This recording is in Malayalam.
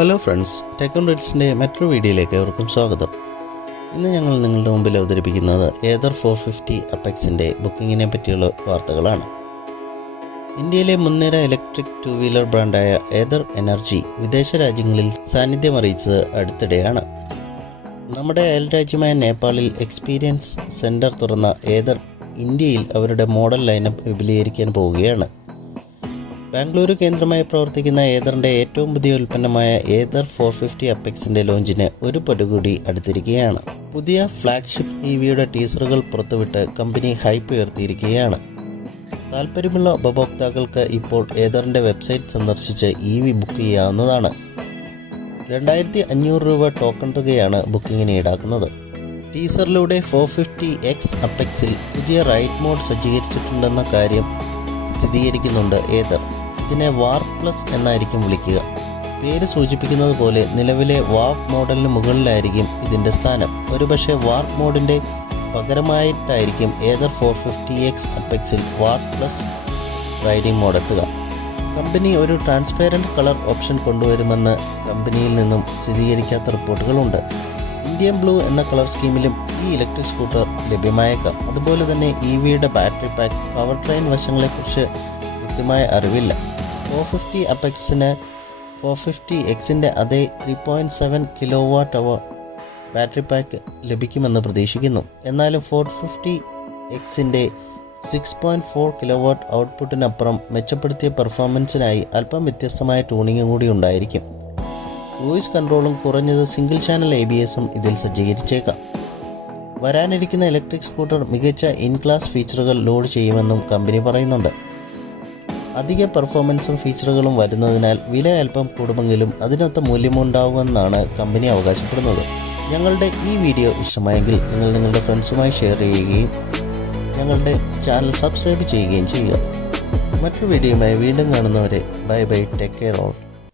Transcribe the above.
ഹലോ ഫ്രണ്ട്സ്, ടെക് ഓൺ റൈഡ്സിൻ്റെ മറ്റൊരു വീഡിയോയിലേക്ക് ഏവർക്കും സ്വാഗതം. ഇന്ന് ഞങ്ങൾ നിങ്ങളുടെ മുമ്പിൽ അവതരിപ്പിക്കുന്നത് ഏതർ 450 അപ്പെക്സിൻ്റെ ബുക്കിങ്ങിനെ പറ്റിയുള്ള വാർത്തകളാണ്. ഇന്ത്യയിലെ മുൻനിര ഇലക്ട്രിക് 2 വീലർ ബ്രാൻഡായ ഏതർ എനർജി വിദേശ രാജ്യങ്ങളിൽ സാന്നിധ്യം അറിയിച്ചത് അടുത്തിടെയാണ്. നമ്മുടെ അയൽരാജ്യമായ നേപ്പാളിൽ എക്സ്പീരിയൻസ് സെൻറ്റർ തുറന്ന ഏതർ ഇന്ത്യയിൽ അവരുടെ മോഡൽ ലൈനപ്പ് വിപുലീകരിക്കാൻ പോവുകയാണ്. ബാംഗ്ലൂരു കേന്ദ്രമായി പ്രവർത്തിക്കുന്ന ഏതറിൻ്റെ ഏറ്റവും പുതിയ ഉൽപ്പന്നമായ ഏതർ 450 അപ്പെക്സിൻ്റെ ലോഞ്ചിന് ഒരു പടി കൂടി അടുത്തിരിക്കുകയാണ്. പുതിയ ഫ്ലാഗ്ഷിപ്പ് EVയുടെ ടീസറുകൾ പുറത്തുവിട്ട് കമ്പനി ഹൈപ്പ് ഉയർത്തിയിരിക്കുകയാണ്. താൽപ്പര്യമുള്ള ഉപഭോക്താക്കൾക്ക് ഇപ്പോൾ ഏതറിൻ്റെ വെബ്സൈറ്റ് സന്ദർശിച്ച് EV ബുക്ക് ചെയ്യാവുന്നതാണ്. 2500 രൂപ ടോക്കൺ തുകയാണ് ബുക്കിങ്ങിന് ഈടാക്കുന്നത്. ടീസറിലൂടെ 450X അപ്പെക്സിൽ പുതിയ റൈഡ് മോഡ് സജ്ജീകരിച്ചിട്ടുണ്ടെന്ന കാര്യം സ്ഥിരീകരിക്കുന്നുണ്ട് ഏതർ. ഇതിനെ വാർപ്പ് പ്ലസ് എന്നായിരിക്കും വിളിക്കുക. പേര് സൂചിപ്പിക്കുന്നത് പോലെ നിലവിലെ വാർപ്പ് മോഡലിന് മുകളിലായിരിക്കും ഇതിൻ്റെ സ്ഥാനം. ഒരുപക്ഷെ വാർപ്പ് മോഡിൻ്റെ പകരമായിട്ടായിരിക്കും ഏതർ 450X അപ്പെക്സിൽ വാർപ്പ് പ്ലസ് റൈഡിംഗ് മോഡ് എത്തുക. കമ്പനി ഒരു ട്രാൻസ്പെറൻറ്റ് കളർ ഓപ്ഷൻ കൊണ്ടുവരുമെന്ന് കമ്പനിയിൽ നിന്നും സ്ഥിരീകരിക്കാത്ത റിപ്പോർട്ടുകളുണ്ട്. ഇന്ത്യൻ ബ്ലൂ എന്ന കളർ സ്കീമിലും ഈ ഇലക്ട്രിക് സ്കൂട്ടർ ലഭ്യമായേക്കാം. അതുപോലെ തന്നെ EVയുടെ ബാറ്ററി പാക്ക്, പവർ ട്രെയിൻ വശങ്ങളെക്കുറിച്ച് കൃത്യമായ അറിവില്ല. 450 അപ്പെക്സിന് 450Xൻ്റെ അതേ 3.7 kWh ബാറ്ററി പാക്ക് ലഭിക്കുമെന്ന് പ്രതീക്ഷിക്കുന്നു. എന്നാലും 450Xൻ്റെ 6.4 kW ഔട്ട്പുട്ടിനപ്പുറം മെച്ചപ്പെടുത്തിയ പെർഫോമൻസിനായി അല്പം വ്യത്യസ്തമായ ട്യൂണിങ്ങും കൂടി ഉണ്ടായിരിക്കും. വോയിസ് കൺട്രോളും കുറഞ്ഞത് സിംഗിൾ ചാനൽ ABSഉം ഇതിൽ സജ്ജീകരിച്ചേക്കാം. വരാനിരിക്കുന്ന ഇലക്ട്രിക് സ്കൂട്ടർ മികച്ച ഇൻ ക്ലാസ് ഫീച്ചറുകൾ ലോഡ് ചെയ്യുമെന്നും കമ്പനി പറയുന്നുണ്ട്. അധിക പെർഫോമൻസും ഫീച്ചറുകളും വരുന്നതിനാൽ വില അല്പം കൂടുമെങ്കിലും അതിനൊത്ത മൂല്യമുണ്ടാവുമെന്നാണ് കമ്പനി അവകാശപ്പെടുന്നത്. ഞങ്ങളുടെ ഈ വീഡിയോ ഇഷ്ടമായെങ്കിൽ നിങ്ങൾ നിങ്ങളുടെ ഫ്രണ്ട്സുമായി ഷെയർ ചെയ്യുകയും ഞങ്ങളുടെ ചാനൽ സബ്സ്ക്രൈബ് ചെയ്യുകയും ചെയ്യുക. മറ്റൊരു വീഡിയോയുമായി വീണ്ടും കാണുന്നവരെ bye bye, take care all.